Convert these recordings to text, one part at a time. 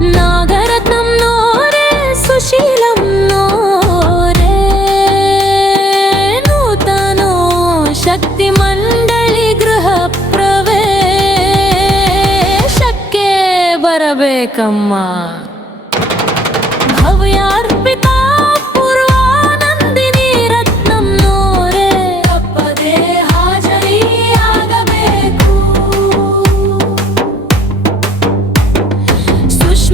नागरतम नोरे सुशीलं no रे नूतनो शक्तिमण्डलि गृहप्रवेश्ये बरम्मा भर्पित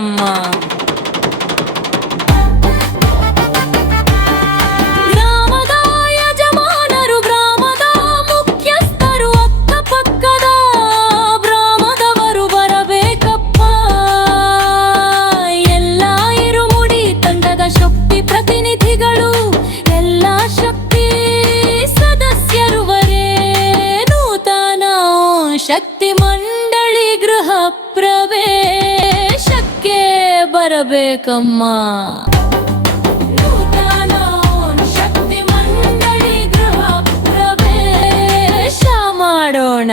ಮ್ಮ ಗ್ರಾಮದ ಯಜಮಾನರು ಗ್ರಾಮದ ಮುಖ್ಯಸ್ಥರು ಅಕ್ಕಪಕ್ಕದ ಗ್ರಾಮದವರು ಬರಬೇಕಪ್ಪ ಎಲ್ಲ ಇರುಡಿ ತಂಡದ ಶಕ್ತಿ ಪ್ರತಿನಿಧಿಗಳು ಎಲ್ಲ ಶಕ್ತಿ ಸದಸ್ಯರುವರೇ ನೂತನ ಶಕ್ತಿ ಮಂಡಳಿ ಗೃಹ ಪ್ರವೇ ಯಾಕೆ ಬರಬೇಕಮ್ಮ ಶಕ್ತಿ ಮಂಡಳಿ ಗೃಹ ಪ್ರವೇಶ ಮಾಡೋಣ